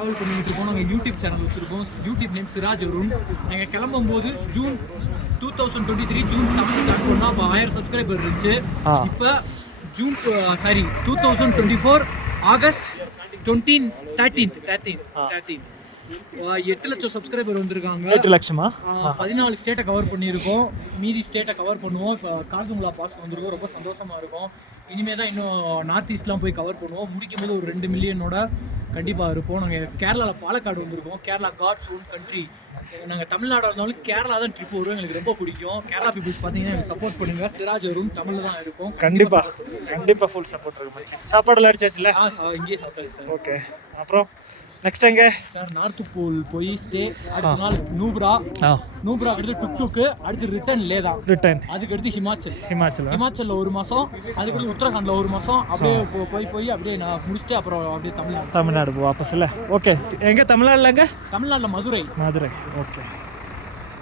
Travel பண்ணிட்டு இருக்கோம். நாங்கள் யூடியூப் சேனல் வச்சுருக்கோம். YouTube name Siraj Arun. நாங்கள் கிளம்பும்போது ஜூன் 2023 ஜூன் 7 ஸ்டார்ட் பண்ணோம். அப்போ 1000 சப்ஸ்கிரைபர் இருந்துச்சு. இப்போ 2024 ஆகஸ்ட் 13 8 லட்சம் சப்ஸ்கிரைபர் வந்திருக்காங்க. 8 லட்சமா? 14 ஸ்டேட்டை கவர் பண்ணியிருக்கோம். மீதி ஸ்டேட்டை கவர் பண்ணுவோம். இப்போ கார்குமுலா பாஸ் வந்திருக்கோம். ரொம்ப சந்தோஷமா இருக்கும். இனிமேல் தான் இன்னும் நார்த் ஈஸ்ட்லாம் போய் கவர் பண்ணுவோம். முடிக்கும் போது ஒரு 2 மில்லியனோட கண்டிப்பாக இருப்போம். நாங்கள் கேரளாவில் பாலக்காடு வந்திருக்கோம். Kerala God's own country. நாங்கள் தமிழ்நாடு இருந்தாலும் கேரளா தான் ட்ரிப் வருவோம். எங்களுக்கு ரொம்ப பிடிக்கும். கேரளா பீப்புள்ஸ் பார்த்தீங்கன்னா எனக்கு சப்போர்ட் பண்ணுங்கள். சிராஜ் அருண் தமிழில் தான் இருக்கும். கண்டிப்பாக ஃபுல் சப்போர்ட் இருக்கும். சாப்பாடுலாம் அடிச்சாச்சுல? இங்கேயே சாப்பிட்டாச்சு சார். ஓகே, அப்புறம் நெக்ஸ்ட் எங்கே சார்? நார்த் போல் போய் ஸ்டே. அடுத்த நாள் நூப்ரா அடுத்து டுக்டுக்கு, அடுத்து ரிட்டர்ன் அதுக்கு அடுத்து ஹிமாச்சலில் 1 மாதம், அதுக்கடுத்து உத்தரகாண்டில் 1 மாதம். அப்படியே போய் அப்படியே நான் முடிச்சுட்டு அப்புறம் அப்படியே தமிழ்நாடு போவோம் அப்போ சொல்ல. ஓகே, எங்கே தமிழ்நாட்டில்? தமிழ்நாட்டில் மதுரை. ஓகே.